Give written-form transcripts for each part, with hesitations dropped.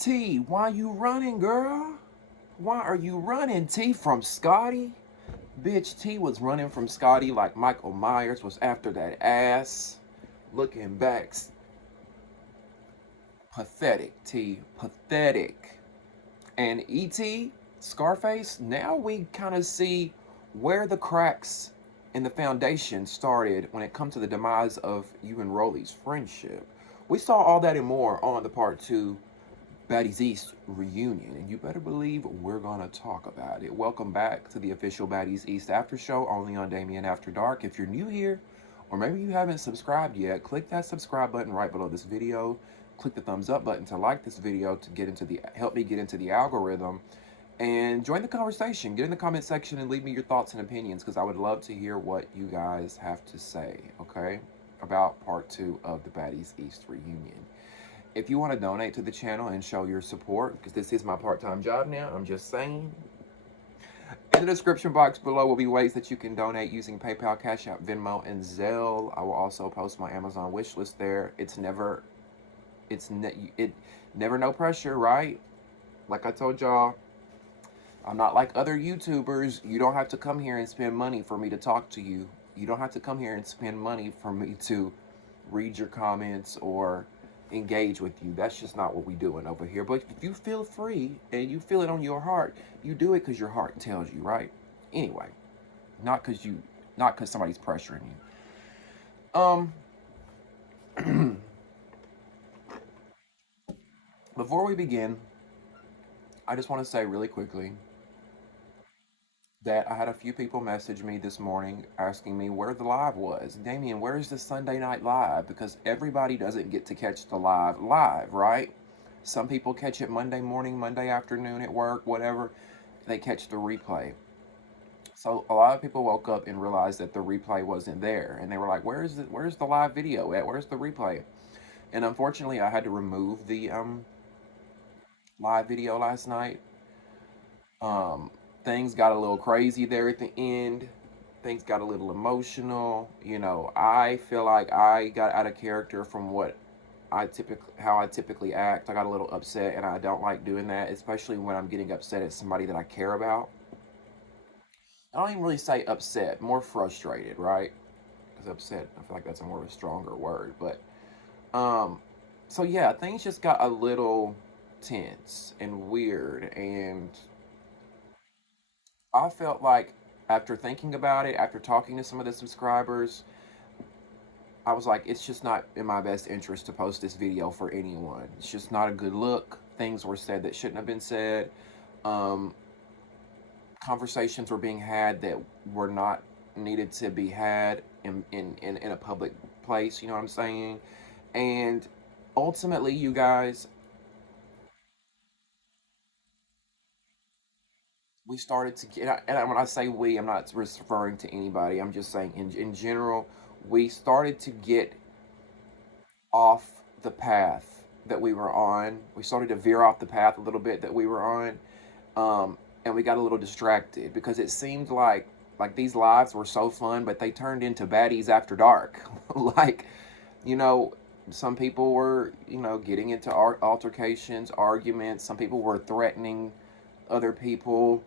T, why you running, girl? Why are you running, T, from Scotty? Bitch, T was running from Scotty like Michael Myers was after that ass. Looking back, pathetic, T, pathetic. And ET, Scarface, now we kind of see where the cracks in the foundation started when it comes to the demise of you and Roelly's friendship. We saw all that and more on the part 2 Baddies East reunion, and you better believe we're gonna talk about it. Welcome back to the official Baddies East Aftershow, only on Damieon After Dark. If you're new here, or maybe you haven't subscribed yet, click that subscribe button right below this video. Click the thumbs up button to like this video to help me get into the algorithm, and join the conversation. Get in the comment section and leave me your thoughts and opinions, because I would love to hear what you guys have to say, okay, about part 2 of the Baddies East reunion. If you want to donate to the channel and show your support, because this is my part-time job now, I'm just saying. In the description box below will be ways that you can donate using PayPal, Cash App, Venmo, and Zelle. I will also post my Amazon wish list there. It's never no pressure, right? Like I told y'all, I'm not like other YouTubers. You don't have to come here and spend money for me to talk to you. You don't have to come here and spend money for me to read your comments or engage with you. That's just not what we doing over here. But if you feel free and you feel it on your heart, you do it because your heart tells you, right? Anyway, not because somebody's pressuring you. Before we begin, I just want to say really quickly that I had a few people message me this morning asking me where the live was. Damien, where's the Sunday night live? Because everybody doesn't get to catch the live, right? Some people catch it Monday morning, Monday afternoon at work, whatever. They catch the replay. So a lot of people woke up and realized that the replay wasn't there. And they were like, where's the live video at? Where's the replay? And unfortunately, I had to remove the live video last night. Things got a little crazy there at the end. Things got a little emotional. You know, I feel like I got out of character from how I typically act. I got a little upset, and I don't like doing that, especially when I'm getting upset at somebody that I care about. I don't even really say upset, more frustrated, right? Because upset, I feel like that's a more of a stronger word. But so yeah, things just got a little tense and weird, and I felt like after thinking about it, after talking to some of the subscribers, I was like, it's just not in my best interest to post this video for anyone. It's just not a good look. Things were said that shouldn't have been said. Conversations were being had that were not needed to be had in a public place, you know what I'm saying? And ultimately, you guys, we started to get, and when I say we, I'm not referring to anybody. I'm just saying in general, we started to get off the path that we were on. We started to veer off the path a little bit that we were on, and we got a little distracted because it seemed like these lives were so fun, but they turned into Baddies After Dark. Like, you know, some people were, you know, getting into altercations, arguments. Some people were threatening other people.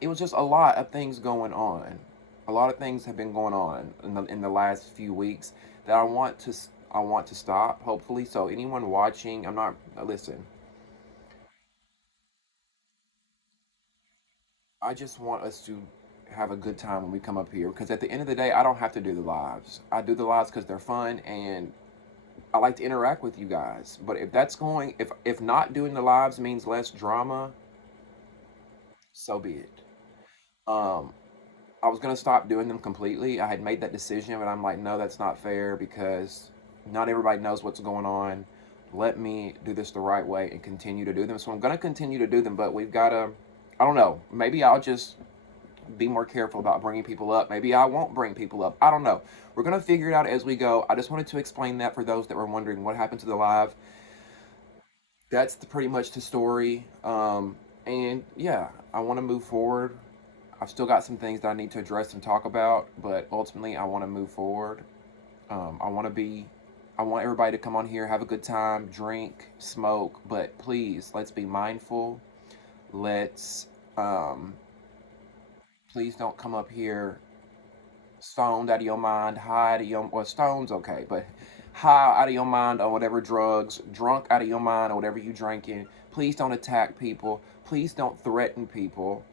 It was just a lot of things going on. A lot of things have been going on in the last few weeks that I want to stop, hopefully. So anyone watching, listen. I just want us to have a good time when we come up here, because at the end of the day, I don't have to do the lives. I do the lives because they're fun and I like to interact with you guys. But if not doing the lives means less drama, so be it. I was going to stop doing them completely. I had made that decision, but I'm like, no, that's not fair, because not everybody knows what's going on. Let me do this the right way and continue to do them. So I'm going to continue to do them, but we've got to, I don't know, maybe I'll just be more careful about bringing people up. Maybe I won't bring people up. I don't know. We're going to figure it out as we go. I just wanted to explain that for those that were wondering what happened to the live. That's pretty much the story. And yeah, I want to move forward. I've still got some things that I need to address and talk about, but ultimately, I want to move forward. I want to be, I want everybody to come on here, have a good time, drink, smoke, but please, let's be mindful. Let's, um, please don't come up here stoned out of your mind, high out of your, well, stone's okay, but high out of your mind on whatever drugs, drunk out of your mind on whatever you drinking. Please don't attack people. Please don't threaten people.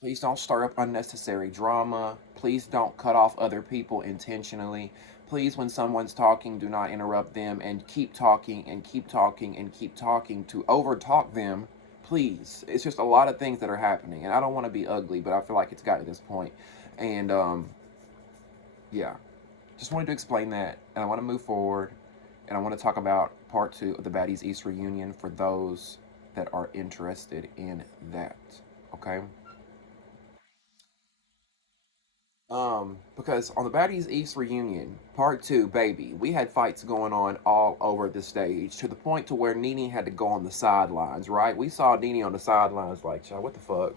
Please don't stir up unnecessary drama. Please don't cut off other people intentionally. Please, when someone's talking, do not interrupt them and keep talking and keep talking and keep talking to overtalk them. Please. It's just a lot of things that are happening. And I don't want to be ugly, but I feel like it's gotten to this point. And yeah, just wanted to explain that. And I want to move forward. And I want to talk about part 2 of the Baddies East reunion for those that are interested in that. Okay? Because on the Baddies East reunion, part 2, baby, we had fights going on all over the stage to the point to where Nene had to go on the sidelines, right? We saw Nene on the sidelines like, child, what the fuck?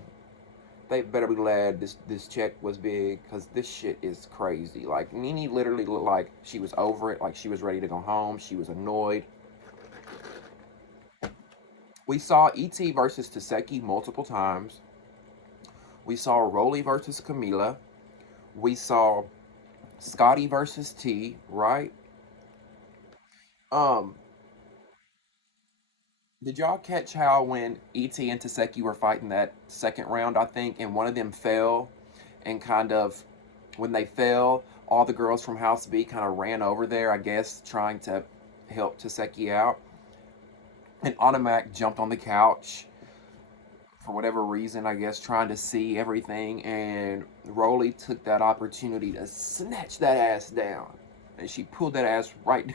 They better be glad this check was big, because this shit is crazy. Like, Nene literally looked like she was over it, like she was ready to go home. She was annoyed. We saw ET versus Taseki multiple times. We saw Roelly versus Camila. We saw Scotty versus T, right? Um, did y'all catch how when ET and Taseki were fighting that second round, I think, and one of them fell, and kind of when they fell, all the girls from House B kind of ran over there, I guess, trying to help Taseki out. And Automac jumped on the couch for whatever reason, I guess, trying to see everything, and Roelly took that opportunity to snatch that ass down. And she pulled that ass right.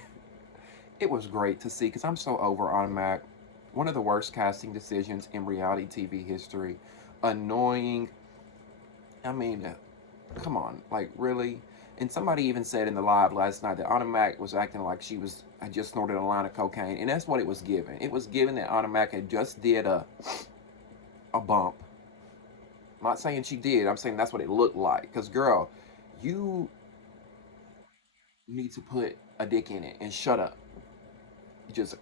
It was great to see, because I'm so over Automac. One of the worst casting decisions in reality TV history. Annoying. I mean, come on, like, really? And somebody even said in the live last night that Automac was acting like she had just snorted a line of cocaine, and that's what it was given. It was given that Automac had just did a bump. I'm not saying she did. I'm saying that's what it looked like. Because, girl, you need to put a dick in it and shut up. Just.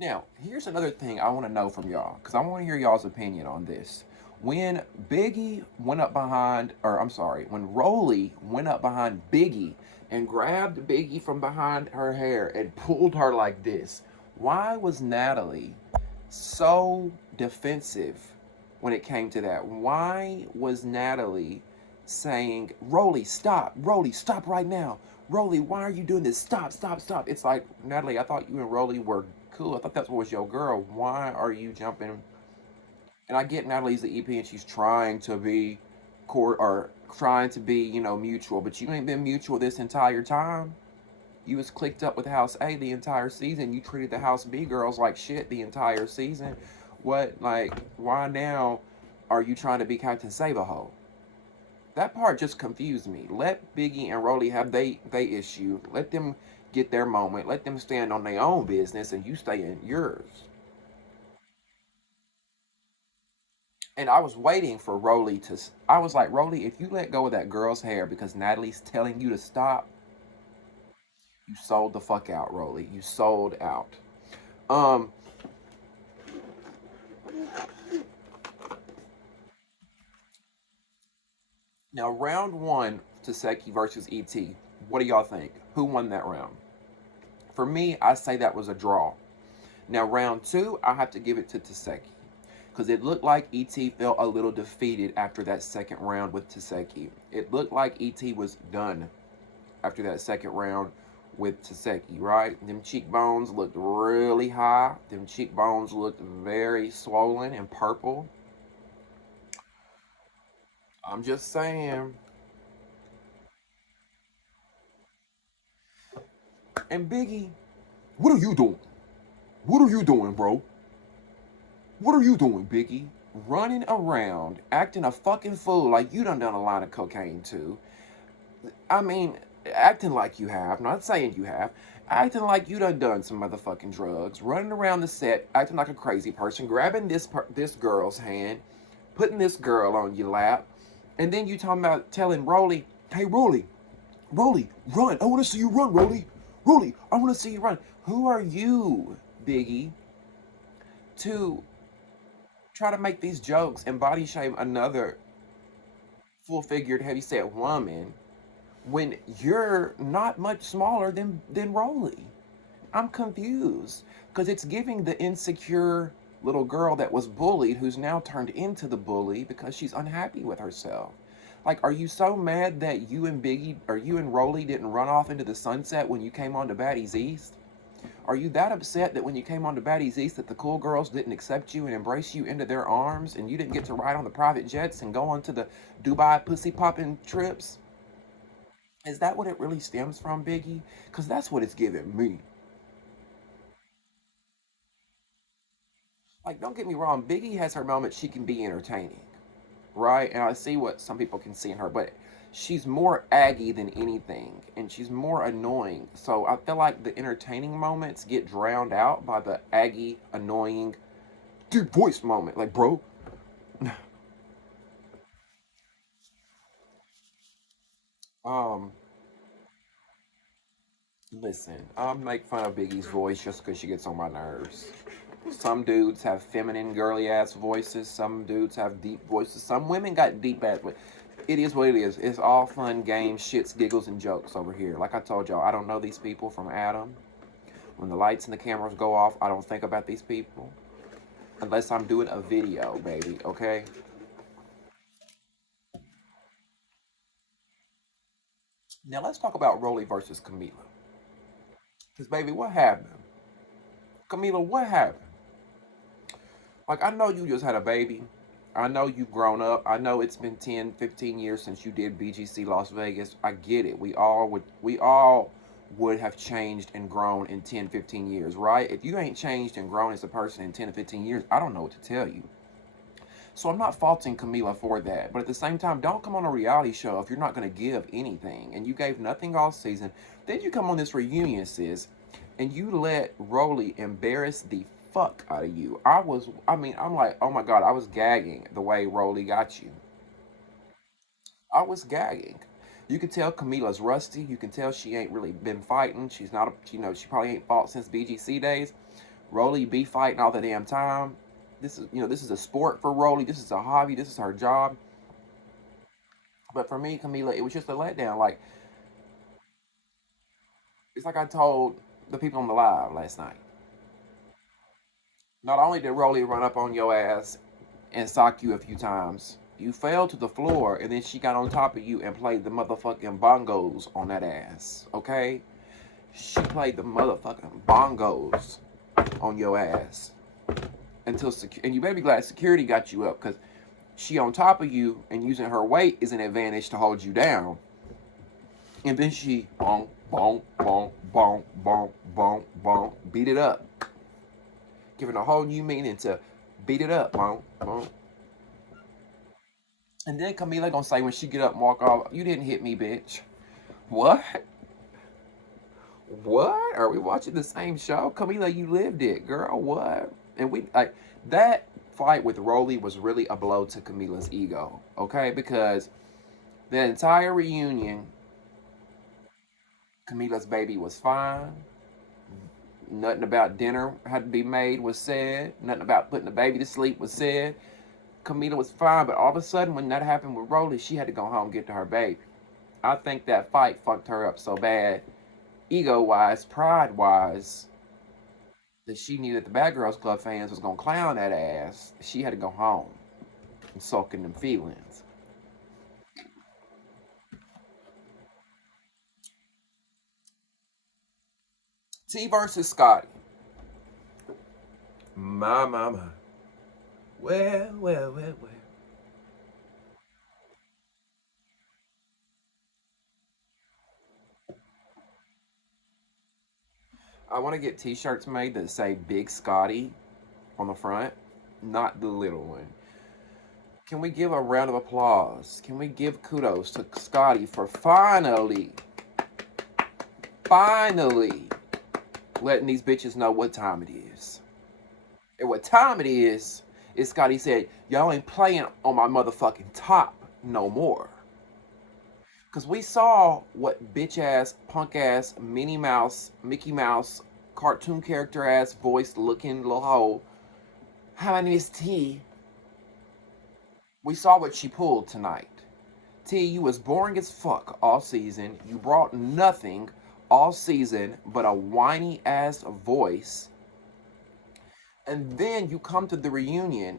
Now, here's another thing I want to know from y'all. Because I want to hear y'all's opinion on this. When Biggie went up behind, or I'm sorry, when Roelly went up behind Biggie and grabbed Biggie from behind her hair and pulled her like this, why was Natalie so defensive when it came to that? Why was Natalie saying, Roelly, stop right now. Roelly, why are you doing this? Stop, stop, stop. It's like, Natalie, I thought you and Roelly were cool. I thought that's what was your girl. Why are you jumping? And I get Natalie's the EP and she's trying to be trying to be, mutual, but you ain't been mutual this entire time. You was clicked up with House A the entire season. You treated the House B girls like shit the entire season. What, like, why now are you trying to be Captain Save-A-Ho? That part just confused me. Let Biggie and Roelly have they issue. Let them get their moment. Let them stand on their own business and you stay in yours. And I was waiting for Roelly to. I was like, Roelly, if you let go of that girl's hair because Natalie's telling you to stop, you sold the fuck out, Roelly. You sold out. Um. Now, round 1, Taseki versus ET. What do y'all think? Who won that round? For me, I say that was a draw. Now, round 2, I have to give it to Taseki. Because it looked like ET felt a little defeated after that second round with Taseki. It looked like ET was done after that second round with Taseki, right? Them cheekbones looked really high. Them cheekbones looked very swollen and purple. I'm just saying. And Biggie, what are you doing? What are you doing, bro? What are you doing, Biggie? Running around, acting a fucking fool like you done a line of cocaine too. I mean, acting like you have, not saying you have, acting like you done some motherfucking drugs, running around the set, acting like a crazy person, grabbing this girl's hand, putting this girl on your lap, and then you talking about telling Roelly, hey Roelly, Roelly, run! I want to see you run, Roelly, Roelly, I want to see you run. Who are you, Biggie, to try to make these jokes and body shame another full-figured, heavy-set woman when you're not much smaller than Roelly? I'm confused because it's giving the insecure little girl that was bullied who's now turned into the bully because she's unhappy with herself. Like, are you so mad that you and Biggie or you and Roelly didn't run off into the sunset when you came on to Baddies East? Are you that upset that when you came on to Baddies East that the cool girls didn't accept you and embrace you into their arms and you didn't get to ride on the private jets and go on to the Dubai pussy popping trips? Is that what it really stems from, Biggie? Because that's what it's giving me. Like, don't get me wrong, Biggie has her moments she can be entertaining, right? And I see what some people can see in her, but she's more aggy than anything, and she's more annoying. So I feel like the entertaining moments get drowned out by the aggy, annoying, deep voice moment. Like, bro, um, listen, I make fun of Biggie's voice just because she gets on my nerves. Some dudes have feminine, girly ass voices. Some dudes have deep voices. Some women got deep ass voices. It is what it is. It's all fun, games, shits, giggles, and jokes over here. Like I told y'all, I don't know these people from Adam. When the lights and the cameras go off, I don't think about these people. Unless I'm doing a video, baby, okay? Now let's talk about Roelly versus Camila. Because, baby, what happened? Camila, what happened? Like, I know you just had a baby. I know you've grown up. I know it's been 10, 15 years since you did BGC Las Vegas. I get it. We all would have changed and grown in 10, 15 years, right? If you ain't changed and grown as a person in 10 to 15 years, I don't know what to tell you. So I'm not faulting Camila for that. But at the same time, don't come on a reality show if you're not going to give anything. And you gave nothing all season. Then you come on this reunion, sis, and you let Roelly embarrass the fuck out of you. I'm like, oh my God, I was gagging the way Roelly got you. I was gagging. You can tell Camila's rusty. You can tell she ain't really been fighting. She's not, she probably ain't fought since BGC days. Roelly be fighting all the damn time. This is a sport for Roelly. This is a hobby. This is her job. But for me, Camila, it was just a letdown. Like, it's like I told the people on the live last night. Not only did Roelly run up on your ass and sock you a few times, you fell to the floor and then she got on top of you and played the motherfucking bongos on that ass. Okay? She played the motherfucking bongos on your ass and you better be glad security got you up because she on top of you and using her weight is an advantage to hold you down. And then she bonk, bonk, bonk, bonk, bonk, bonk, bonk, beat it up. Giving a whole new meaning to beat it up, bonk, bonk. And then Camila gonna say when she get up and walk off, you didn't hit me, bitch. What? What? Are we watching the same show? Camila, you lived it, girl. What? And we like that fight with Roelly was really a blow to Camila's ego, okay? Because the entire reunion, Camila's baby was fine. Nothing about dinner had to be made was said. Nothing about putting the baby to sleep was said. Camila was fine, but all of a sudden when that happened with Roelly, she had to go home and get to her baby. I think that fight fucked her up so bad, ego-wise, pride-wise, that she knew that the Bad Girls Club fans was gonna clown that ass. She had to go home and sulk in them feelings. T versus Scotty. My. Well. I want to get t-shirts made that say Big Scotty on the front, not the little one. Can we give a round of applause? Can we give kudos to Scotty for finally letting these bitches know what time it is? And what time it is Scotty said, y'all ain't playing on my motherfucking top no more. Because we saw what bitch ass, punk ass, Minnie Mouse, Mickey Mouse, cartoon character ass, voice looking little hoe. Hi, my name is T. We saw what she pulled tonight. T, you was boring as fuck all season. You brought nothing all season but a whiny ass voice. And then you come to the reunion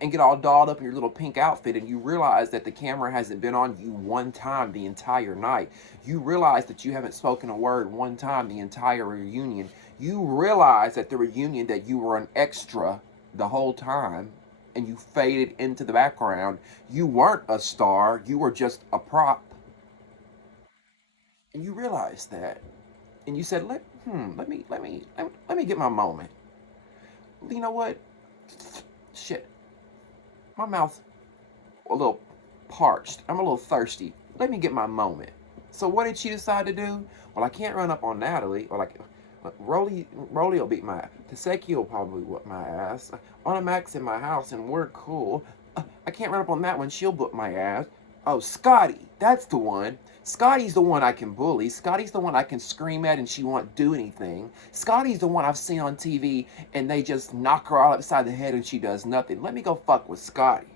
and get all dolled up in your little pink outfit, and you realize that the camera hasn't been on you one time the entire night. You realize that you haven't spoken a word one time the entire reunion. You realize at the reunion that you were an extra the whole time, and you faded into the background. You weren't a star, you were just a prop. And you realized that. And you said, let me get my moment. You know what? Shit. My mouth's a little parched. I'm a little thirsty. Let me get my moment. So what did she decide to do? Well, I can't run up on Natalie. Or like, Roelly will beat my ass. Taseki will probably whip my ass. Mac's in my house and we're cool. I can't run up on that one. She'll whip my ass. Oh, Scotty. That's the one. Scotty's the one I can bully. Scotty's the one I can scream at and she won't do anything. Scotty's the one I've seen on TV and they just knock her all upside the head and she does nothing. Let me go fuck with Scotty.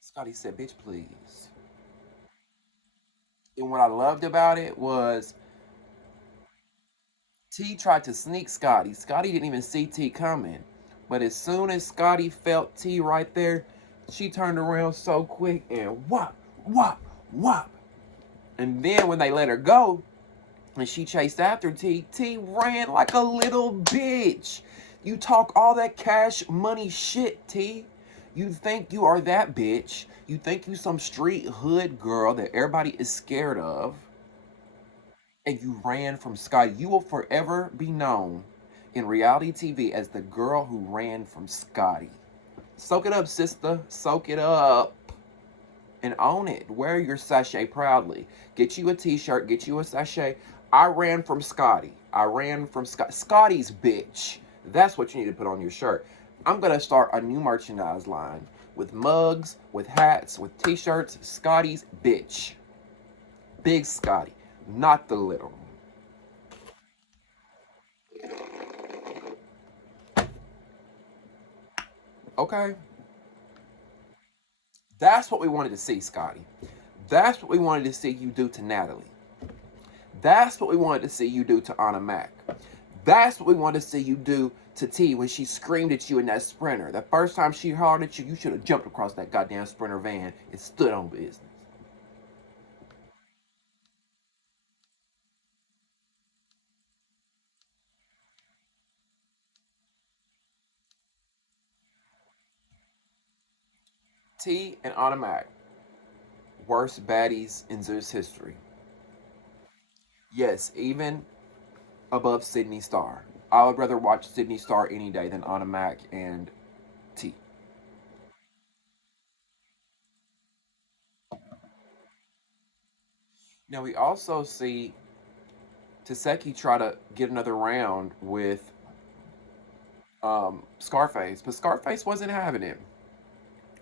Scotty said, bitch, please. And what I loved about it was T tried to sneak Scotty. Scotty didn't even see T coming. But as soon as Scotty felt T right there, she turned around so quick and whop, whop, whop. And then when they let her go, and she chased after T, T ran like a little bitch. You talk all that cash money shit, T. You think you are that bitch. You think you some street hood girl that everybody is scared of. And you ran from Scotty. You will forever be known in reality TV as the girl who ran from Scotty. Soak it up, sister. Soak it up. And own it. Wear your sachet proudly. Get you a t-shirt. Get you a sachet. I ran from Scotty. I ran from Scotty's bitch. That's what you need to put on your shirt. I'm going to start a new merchandise line with mugs, with hats, with t-shirts. Scotty's bitch. Big Scotty. Not the little. Okay? That's what we wanted to see, Scotty. That's what we wanted to see you do to Natalie. That's what we wanted to see you do to Anna Mac. That's what we wanted to see you do to T when she screamed at you in that Sprinter. The first time she hollered at you, you should have jumped across that goddamn Sprinter van and stood on business. T and Anna Mac, worst baddies in Zeus history. Yes, even above Sydney Star. I would rather watch Sydney Star any day than Anna Mac and T. Now we also see Taseki try to get another round with Scarface, but Scarface wasn't having it,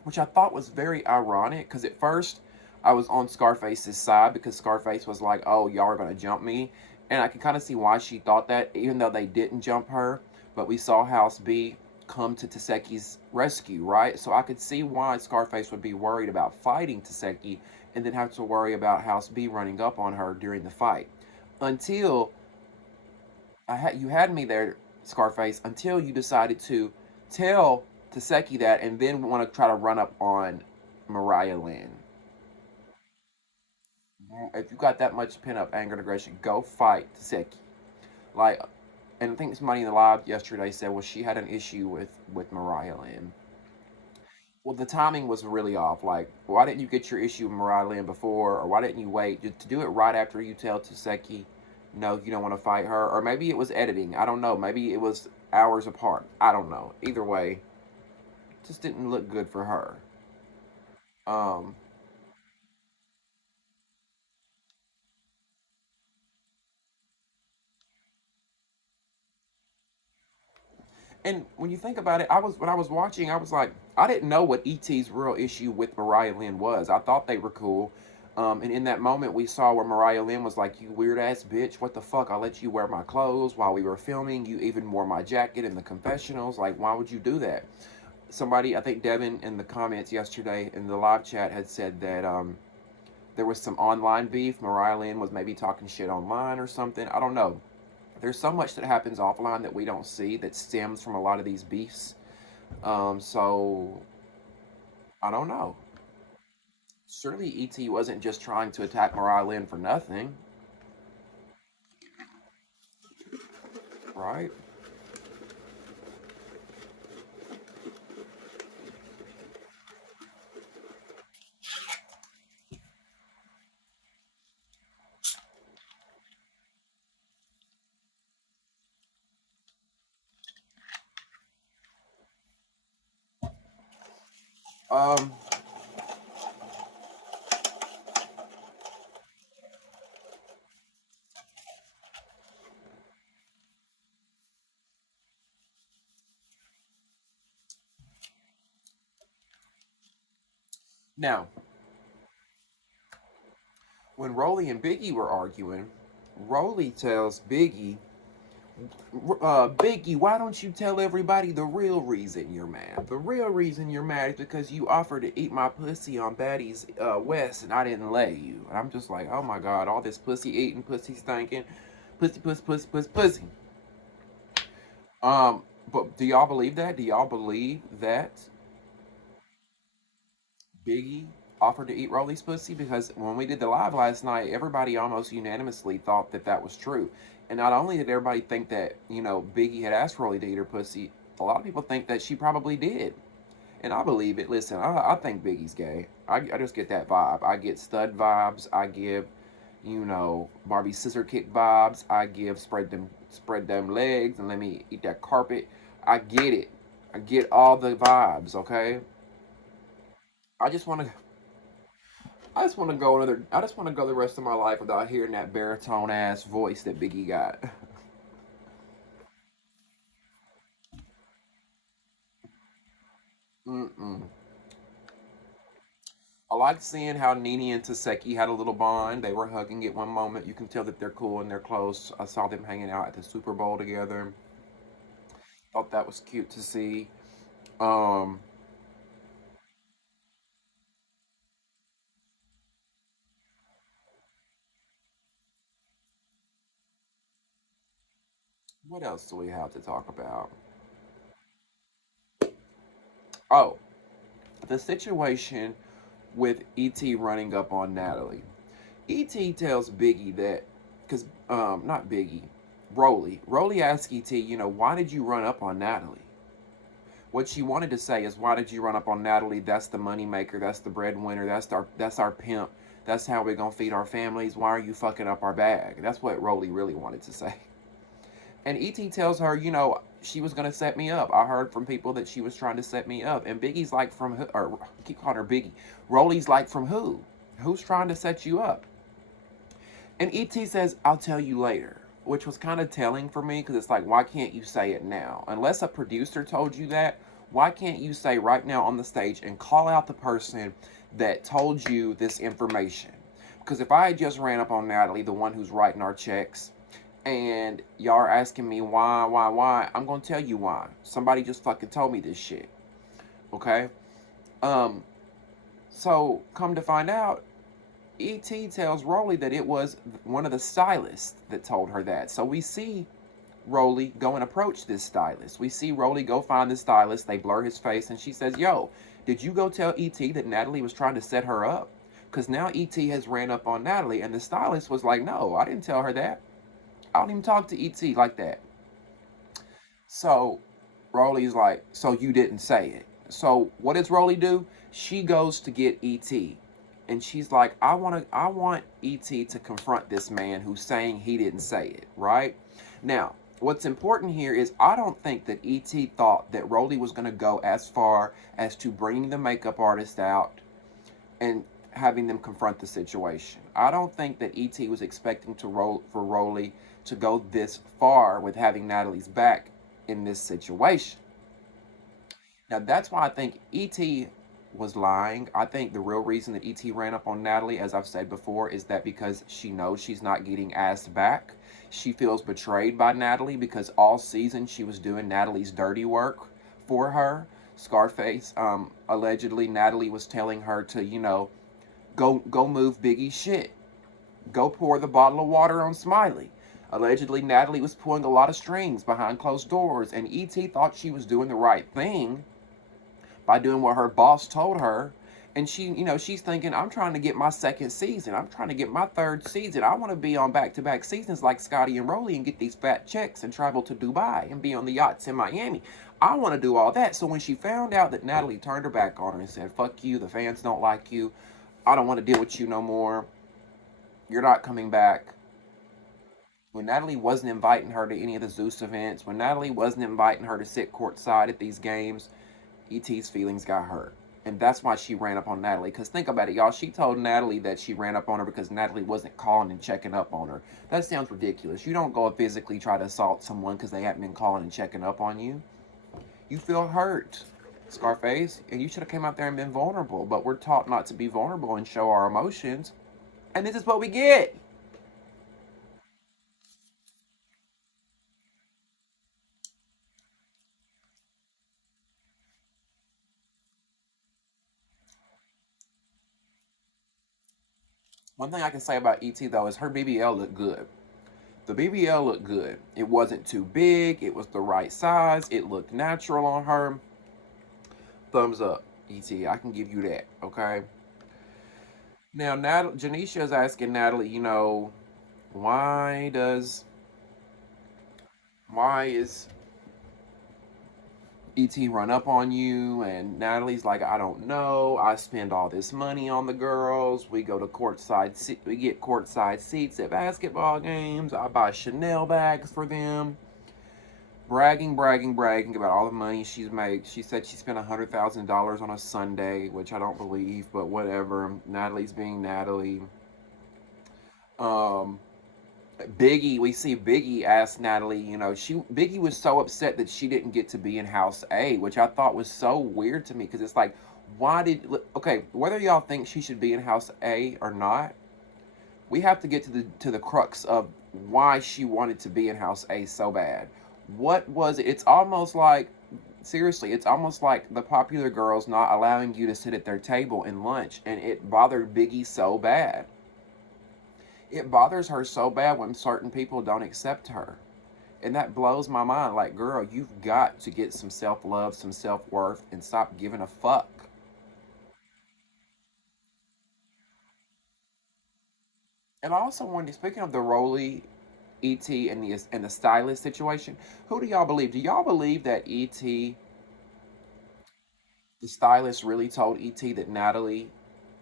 which I thought was very ironic because at first I was on Scarface's side because Scarface was like, oh, y'all are going to jump me. And I can kind of see why she thought that, even though they didn't jump her. But we saw House B come to Taseki's rescue, right? So I could see why Scarface would be worried about fighting Taseki and then have to worry about House B running up on her during the fight. Until you had me there, Scarface, until you decided to tell Taseki that and then want to try to run up on Mariahlynn. If you got that much pent-up anger and aggression, go fight Taseki. Like, and I think Money in the Live yesterday said, well, she had an issue with Mariahlynn. Well, the timing was really off. Like, why didn't you get your issue with Mariahlynn before, or why didn't you wait to do it right after you tell Taseki, no, you don't want to fight her? Or maybe it was editing. I don't know. Maybe it was hours apart. I don't know. Either way, it just didn't look good for her. Um, and when you think about it, when I was watching, I was like, I didn't know what ET's real issue with Mariahlynn was. I thought they were cool. And in that moment, we saw where Mariahlynn was like, "You weird ass bitch, what the fuck? I let you wear my clothes while we were filming. You even wore my jacket in the confessionals. Like, why would you do that?" Somebody, I think Devin, in the comments yesterday in the live chat had said that there was some online beef. Mariahlynn was maybe talking shit online or something. I don't know. There's so much that happens offline that we don't see that stems from a lot of these beefs. So I don't know. Surely ET wasn't just trying to attack Mariahlynn for nothing, right? Um, Now, when Roelly and Biggie were arguing, Roelly tells Biggie, Biggie, why don't you tell everybody the real reason you're mad? The real reason you're mad is because you offered to eat my pussy on Baddies West and I didn't let you. And I'm just like, oh my god, all this pussy eating, pussy stinking, pussy, pussy, pussy, pussy, pussy. Um, but do y'all believe that? Do y'all believe that Biggie offered to eat Rolly's pussy? Because when we did the live last night, everybody almost unanimously thought that that was true. And not only did everybody think that, Biggie had asked Rolly to eat her pussy, a lot of people think that she probably did. And I believe it. Listen, I think Biggie's gay. I just get that vibe. I get stud vibes. I give, Barbie scissor kick vibes. I give spread them legs and let me eat that carpet. I get it. I get all the vibes, okay? I just want to I just want to go the rest of my life without hearing that baritone ass voice that Biggie got. Mm-mm. I like seeing how Nene and Taseki had a little bond. They were hugging at one moment. You can tell that they're cool and they're close. I saw them hanging out at the Super Bowl together. Thought that was cute to see. Um, what else do we have to talk about? Oh, the situation with ET running up on Natalie. ET tells Biggie that, because, not Biggie, Roelly asked ET, why did you run up on Natalie? What she wanted to say is, why did you run up on Natalie? That's the money maker. That's the breadwinner. That's our pimp. That's how we're gonna feed our families. Why are you fucking up our bag? That's what Roelly really wanted to say. And ET tells her, she was gonna set me up. I heard from people that she was trying to set me up. And Biggie's like, from who? Or I keep calling her Biggie. Roelly's like, from who? Who's trying to set you up? And ET says, I'll tell you later, which was kind of telling for me because it's like, why can't you say it now? Unless a producer told you that, why can't you say right now on the stage and call out the person that told you this information? Because if I had just ran up on Natalie, the one who's writing our checks, and y'all are asking me why, I'm going to tell you why. Somebody just fucking told me this shit. Okay? Um, so come to find out, ET tells Roelly that it was one of the stylists that told her that. So we see Roelly go and approach this stylist. We see Roelly go find the stylist. They blur his face, and she says, "Yo, did you go tell ET that Natalie was trying to set her up? Because now ET has ran up on Natalie." And the stylist was like, "No, I didn't tell her that. I don't even talk to ET like that." So Roelly's like, "So you didn't say it?" So what does Roelly do? She goes to get ET. And she's like, I want ET to confront this man who's saying he didn't say it, right? Now, what's important here is I don't think that ET thought that Roelly was going to go as far as to bringing the makeup artist out and having them confront the situation. I don't think that ET was expecting for Roelly to go this far with having Natalie's back in this situation. Now that's why I think ET was lying. I think the real reason that ET ran up on Natalie, as I've said before, is that because she knows she's not getting asked back. She feels betrayed by Natalie because all season she was doing Natalie's dirty work for her. Scarface, allegedly Natalie was telling her to, go move Biggie's shit. Go pour the bottle of water on Smiley. Allegedly, Natalie was pulling a lot of strings behind closed doors, and ET thought she was doing the right thing by doing what her boss told her. And she's thinking, I'm trying to get my second season. I'm trying to get my third season. I want to be on back-to-back seasons like Scotty and Roelly and get these fat checks and travel to Dubai and be on the yachts in Miami. I want to do all that. So when she found out that Natalie turned her back on her and said, fuck you, the fans don't like you, I don't want to deal with you no more, you're not coming back. When Natalie wasn't inviting her to any of the Zeus events, when Natalie wasn't inviting her to sit courtside at these games, ET's feelings got hurt. And that's why she ran up on Natalie. Because think about it, y'all. She told Natalie that she ran up on her because Natalie wasn't calling and checking up on her. That sounds ridiculous. You don't go and physically try to assault someone because they haven't been calling and checking up on you. You feel hurt, Scarface. And you should have came out there and been vulnerable. But we're taught not to be vulnerable and show our emotions. And this is what we get. One thing I can say about ET though is her BBL looked good. The BBL looked good. It wasn't too big. It was the right size. It looked natural on her. Thumbs up, ET. I can give you that. Okay. Now, Janisha is asking Natalie, why does why is ET run up on you? And Natalie's like, I don't know. I spend all this money on the girls. We go to we get courtside seats at basketball games. I buy Chanel bags for them. Bragging about all the money she's made. She said she spent $100,000 on a Sunday, which I don't believe, but whatever. Natalie's being Natalie. Um, Biggie, we see Biggie ask Natalie, Biggie was so upset that she didn't get to be in House A, which I thought was so weird to me because it's like, okay, whether y'all think she should be in House A or not, we have to get to the crux of why she wanted to be in House A so bad. What was it? It's almost like, seriously, it's almost like the popular girls not allowing you to sit at their table in lunch, and it bothered Biggie so bad. It bothers her so bad when certain people don't accept her. And that blows my mind. Like, girl, you've got to get some self-love, some self-worth, and stop giving a fuck. And I also wanted, speaking of the Roelly, ET, and the stylist situation, who do y'all believe? Do y'all believe that ET, the stylist, really told ET that Natalie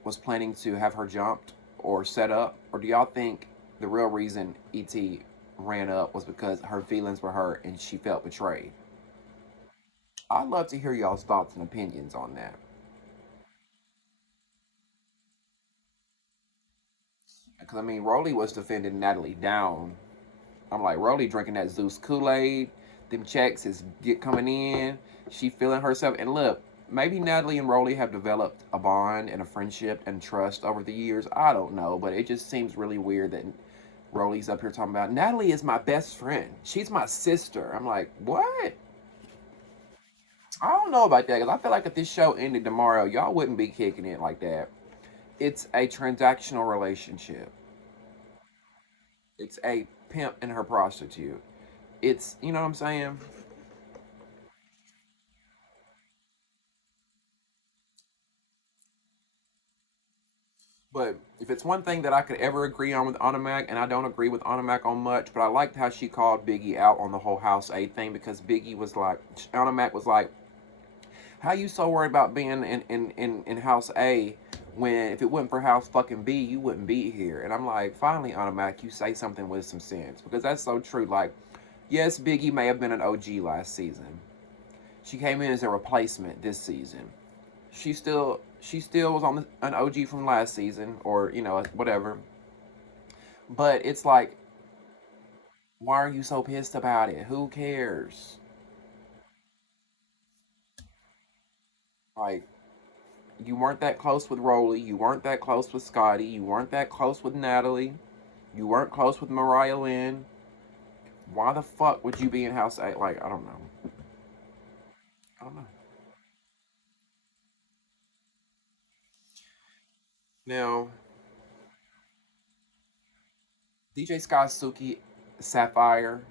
was planning to have her jumped or set up? Or do y'all think the real reason ET ran up was because her feelings were hurt and she felt betrayed? I'd love to hear y'all's thoughts and opinions on that. Because, I mean, Roelly was defending Natalie down. I'm like, Roelly drinking that Zeus Kool-Aid. Them checks is coming in. She feeling herself. And look, maybe Natalie and Roelly have developed a bond and a friendship and trust over the years. I don't know. But it just seems really weird that Roelly's up here talking about, Natalie is my best friend. She's my sister. I'm like, what? I don't know about that. Because I feel like if this show ended tomorrow, y'all wouldn't be kicking it like that. It's a transactional relationship. It's a pimp and her prostitute. It's, you know what I'm saying? But if it's one thing that I could ever agree on with Automac, and I don't agree with Automac on much, but I liked how she called Biggie out on the whole House A thing because Biggie was like, Automac was like, How you so worried about being in house A when if it wasn't for house fucking B, you wouldn't be here? And I'm like, finally, automatic, you say something with some sense because that's so true. Like, yes, Biggie may have been an OG last season. She came in as a replacement this season. She still was on an OG from last season, or whatever. But it's like, why are you so pissed about it? Who cares? Like, you weren't that close with Roelly. You weren't that close with Scotty. You weren't that close with Natalie. You weren't close with Mariahlynn. Why the fuck would you be in House 8? Like, I don't know. I don't know. Now, DJ Sky, Suki, Sapphire,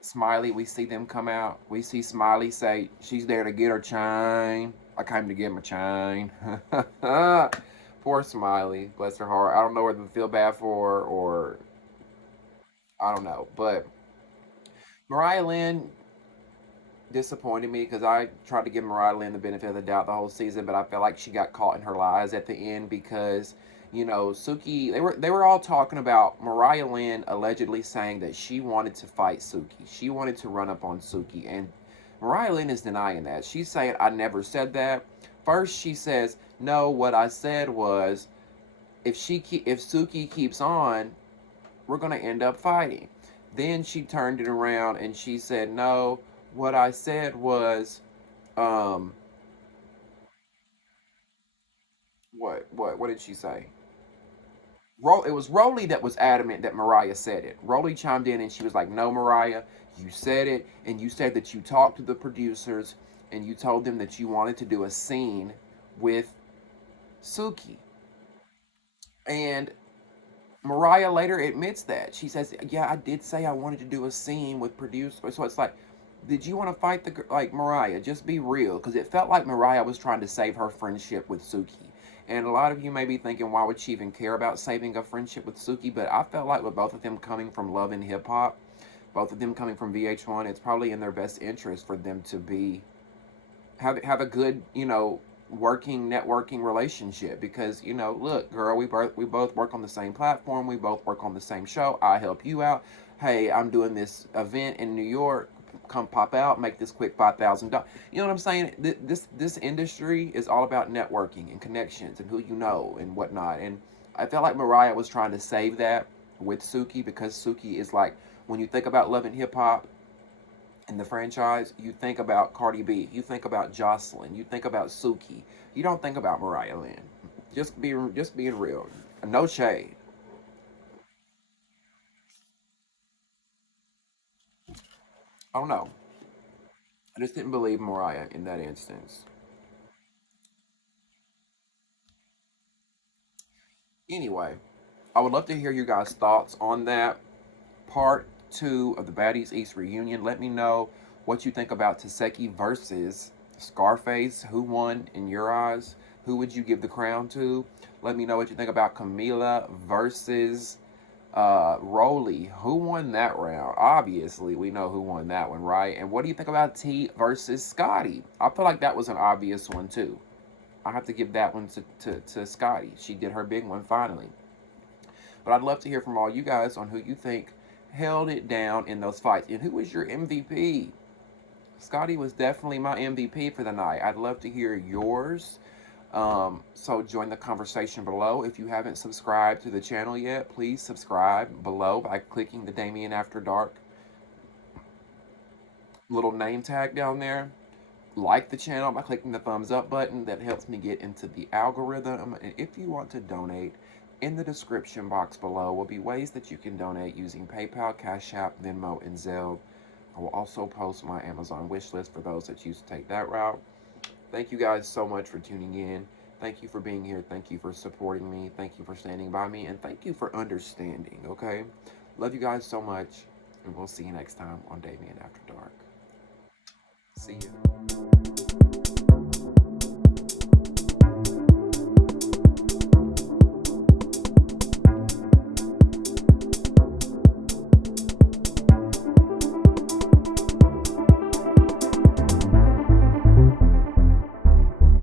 Smiley, we see them come out. We see Smiley say she's there to get her chain. I came to get my chain. Poor Smiley, bless her heart. I don't know whether to feel bad for her or I don't know. But Mariahlynn disappointed me because I tried to give Mariahlynn the benefit of the doubt the whole season, but I felt like she got caught in her lies at the end because Suki, they were all talking about Mariahlynn allegedly saying that she wanted to fight Suki. She wanted to run up on Suki, and Mariahlynn is denying that. She's saying, I never said that. First she says, no, what I said was if Suki keeps on, we're going to end up fighting. Then she turned it around and she said, no, what I said was, um, what did she say? It was Roelly that was adamant that Mariah said it. Roelly chimed in and she was like, no, Mariah, you said it. And you said that you talked to the producers and you told them that you wanted to do a scene with Suki. And Mariah later admits that. She says, yeah, I did say I wanted to do a scene with producers. So it's like, did you want to fight like Mariah? Just be real. Because it felt like Mariah was trying to save her friendship with Suki. And a lot of you may be thinking, why would she even care about saving a friendship with Suki? But I felt like with both of them coming from Love and Hip Hop, both of them coming from VH1, it's probably in their best interest for them to have a good, working networking relationship because look, girl, we both work on the same platform, we both work on the same show. I help you out. Hey, I'm doing this event in New York, come pop out, make this quick $5,000. You know what I'm saying? This industry is all about networking and connections and who you know and whatnot. And I felt like Mariah was trying to save that with Suki because Suki is like, when you think about Love and Hip Hop in the franchise, you think about Cardi B, you think about Jocelyn, you think about Suki. You don't think about Mariahlynn. Just being real. No shade. I don't know. I just didn't believe Mariah in that instance. Anyway, I would love to hear you guys' thoughts on that part two of the Baddies East reunion. Let me know what you think about Taseki versus Scarface. Who won in your eyes? Who would you give the crown to? Let me know what you think about Camila versus Roelly. Who won that round? Obviously, we know who won that one, right? And what do you think about T versus Scotty? I feel like that was an obvious one too. I have to give that one to Scotty. She did her big one finally. But I'd love to hear from all you guys on who you think held it down in those fights. And who was your MVP? Scotty was definitely my MVP for the night. I'd love to hear yours. So join the conversation below. If you haven't subscribed to the channel yet, please subscribe below by clicking the Damieon After Dark little name tag down there. Like the channel by clicking the thumbs up button. That helps me get into the algorithm. And if you want to donate, in the description box below will be ways that you can donate using PayPal, Cash App, Venmo, and Zelle. I will also post my Amazon wish list for those that choose to take that route. Thank you guys so much for tuning in. Thank you for being here. Thank you for supporting me. Thank you for standing by me. And thank you for understanding, okay? Love you guys so much. And we'll see you next time on Damieon After Dark. See you.